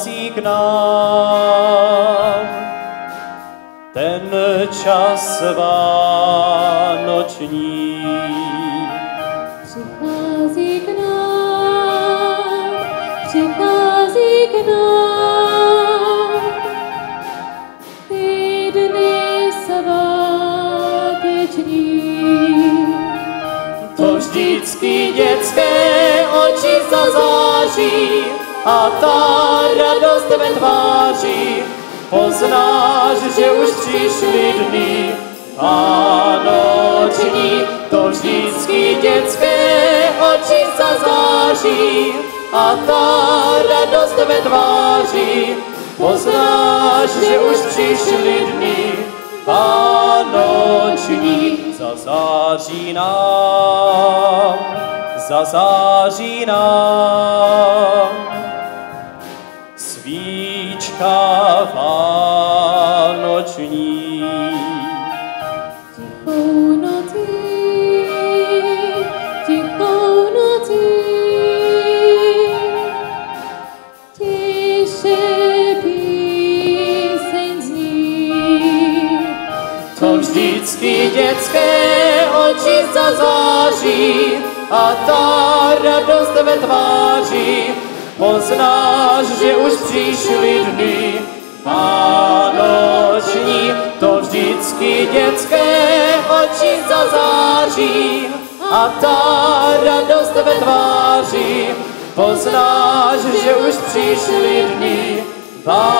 přichází k nám ten čas vánoční. Přichází k nám, přichází k nám, ty dny sváteční. To vždycky dětské oči zazáří a ta radost ve tváři, poznáš, že už přišly dny vánoční. To vždycky dětské oči zazáří a ta radost ve tváři, poznáš, že už přišly dny vánoční. Zazáří nám svíčka vánoční. Tichou nocí, tiše píseň zní. To vždycky dětské oči zazáří a ta radost ve tváři, poznáš, že už přišly dny vánoční. To vždycky dětské oči zazáří a ta radost ve tváři, poznáš, že už přišly dny vánoční.